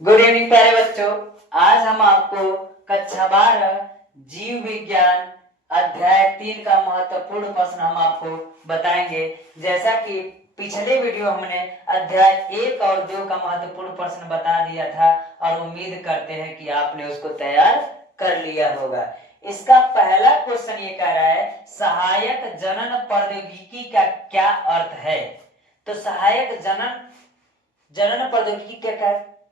Good evening प्यारे बच्चों। आज हम आपको कक्षा 12 जीव विज्ञान अध्याय 3 का महत्वपूर्ण प्रश्न हम आपको बताएंगे। जैसा कि पिछले वीडियो हमने अध्याय 1 और 2 का महत्वपूर्ण प्रश्न बता दिया था और उम्मीद करते हैं कि आपने उसको तैयार कर लिया होगा। इसका पहला क्वेश्चन ये कह रहा है सहायक जनन प्रौद्योगिकी का क्या अर्थ है। तो सहायक जनन प्रौद्योगिकी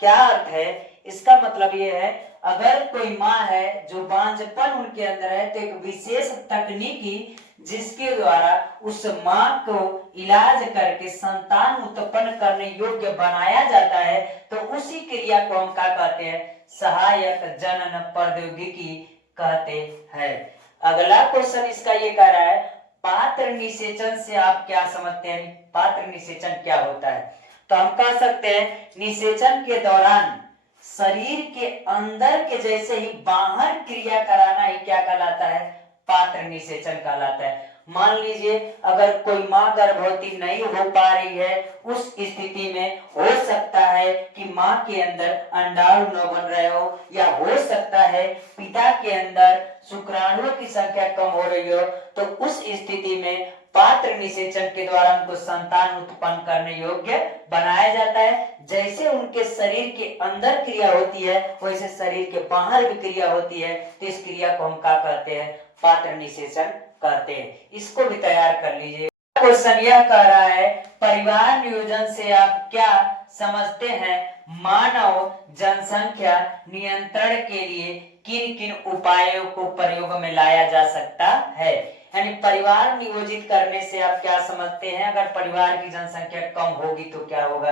क्या अर्थ है। इसका मतलब ये है अगर कोई माँ है जो बांझपन उनके अंदर है तो एक विशेष तकनीकी जिसके द्वारा उस माँ को इलाज करके संतान उत्पन्न करने योग्य बनाया जाता है तो उसी क्रिया को हम क्या कहते हैं, सहायक जनन प्रौद्योगिकी कहते हैं। अगला क्वेश्चन इसका ये कह रहा है पात्र निषेचन से आप क्या समझते हैं। पात्र निषेचन क्या होता है। तो हम कह सकते हैं निषेचन के दौरान शरीर के अंदर के जैसे ही बाहर क्रिया कराना ही क्या कहलाता है, पात्र निषेचन कहलाता है। मान लीजिए अगर कोई माँ गर्भवती नहीं हो पा रही है उस स्थिति में हो सकता है कि माँ के अंदर अंडाणु न बन रहे हो या हो सकता है पिता के अंदर शुक्राणुओं की संख्या कम हो रही हो तो उस स्थिति में पात्र निषेचन के द्वारा उनको संतान उत्पन्न करने योग्य बनाया जाता है। जैसे उनके शरीर के अंदर क्रिया होती है वैसे शरीर के बाहर भी क्रिया होती है तो इस क्रिया को हम क्या कहते हैं, पात्र निषेचन कहते हैं। इसको भी तैयार कर लीजिए। क्वेश्चन यह कह रहा है परिवार नियोजन से आप क्या समझते हैं, मानव जनसंख्या नियंत्रण के लिए किन किन उपायों को प्रयोग में लाया जा सकता है। यानी परिवार नियोजित करने से आप क्या समझते हैं, अगर परिवार की जनसंख्या कम होगी तो क्या होगा।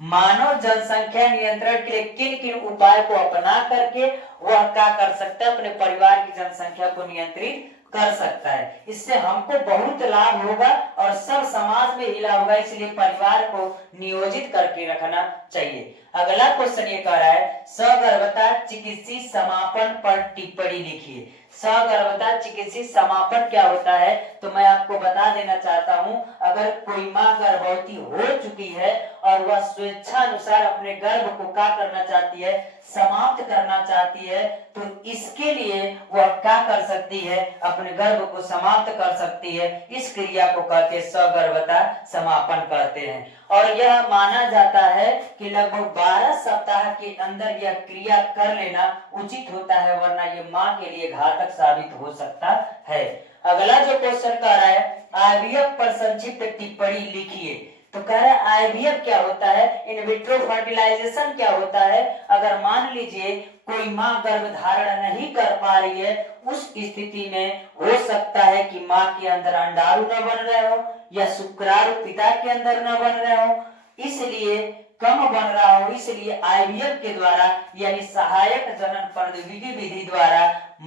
मानव जनसंख्या नियंत्रण के लिए किन किन उपाय को अपना करके वह क्या कर सकता है, अपने परिवार की जनसंख्या को नियंत्रित कर सकता है। इससे हमको बहुत लाभ होगा और सब समाज में ही लाभ होगा, इसलिए परिवार को नियोजित करके रखना चाहिए। अगला क्वेश्चन ये कह रहा है सगर्भता चिकित्सीय समापन पर टिप्पणी लिखिए। सगर्भता चिकित्सीय समापन क्या होता है तो मैं आपको बता देना चाहता हूं, अगर कोई माँ गर्भवती हो चुकी है और वह स्वेच्छानुसार अपने गर्भ को क्या करना चाहती है, समाप्त करना चाहती है तो इसके लिए वह क्या कर सकती है, अपने गर्भ को समाप्त कर सकती है। इस क्रिया को कहते हैं सगर्भता समापन कहते हैं और यह माना जाता है कि लगभग 12 सप्ताह के अंदर यह क्रिया कर लेना उचित होता है वरना यह माँ के लिए घातक साबित हो सकता है। अगला जो क्वेश्चन कह रहा है आईवीएफ पर संक्षिप्त टिप्पणी लिखिए। तो कह रहा है आईवीएफ क्या होता है, इन विट्रो फर्टिलाइजेशन क्या होता है। अगर मान लीजिए कोई माँ गर्भधारण नहीं कर पा रही है उस स्थिति में हो सकता है कि माँ के अंदर अंडाणु न बन रहे हो या शुक्राणु पिता के अंदर न बन रहे हो, इसलिए कम बन रहा हो, इसलिए आईवीएफ के द्वारा यानी सहायक जनन प्रौद्योगिकी विधि द्वारा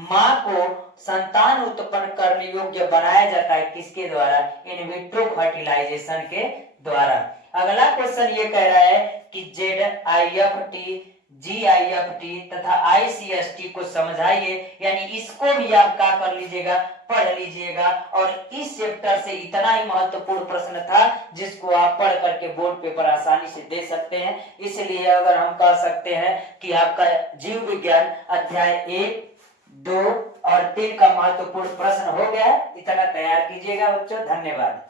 माँ को संतान उत्पन्न करने योग्य बनाया जाता है। किसके द्वारा, इन विट्रो फर्टिलाइजेशन के द्वारा। अगला क्वेश्चन ये कह रहा है कि ZIFT GIFT तथा ICST को समझाइए, यानी इसको भी आप क्या कर लीजिएगा, पढ़ लीजिएगा। और इस चैप्टर से इतना ही महत्वपूर्ण प्रश्न था जिसको आप पढ़ करके बोर्ड पेपर आसानी से दे सकते हैं। इसलिए अगर हम कह सकते हैं कि आपका जीव विज्ञान अध्याय 1, 2 और 3 का महत्वपूर्ण प्रश्न हो गया। इतना तैयार कीजिएगा बच्चों। धन्यवाद।